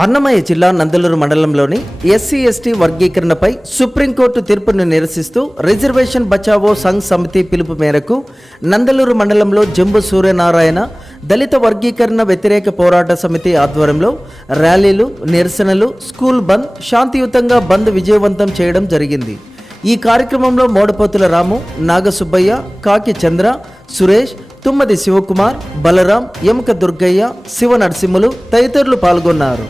అన్నమయ్య జిల్లా నందలూరు మండలంలోని SC ST వర్గీకరణపై supreme court తీర్పును నిరసిస్తూ రిజర్వేషన్ బచావో సంఘ్ సమితి పిలుపు మేరకు నందలూరు మండలంలో జంబు సూర్యనారాయణ దళిత వర్గీకరణ వ్యతిరేక పోరాట సమితి ఆధ్వర్యంలో ర్యాలీలు, నిరసనలు, స్కూల్ బంద్, శాంతియుతంగా బంద్ విజయవంతం చేయడం జరిగింది. ఈ కార్యక్రమంలో మోడపోతుల రాము, నాగసుబ్బయ్య, కాకి చంద్ర, సురేష్, తుమ్మది శివకుమార్, బలరాం, ఎముక దుర్గయ్య, శివ నరసింహులు తదితరులు పాల్గొన్నారు.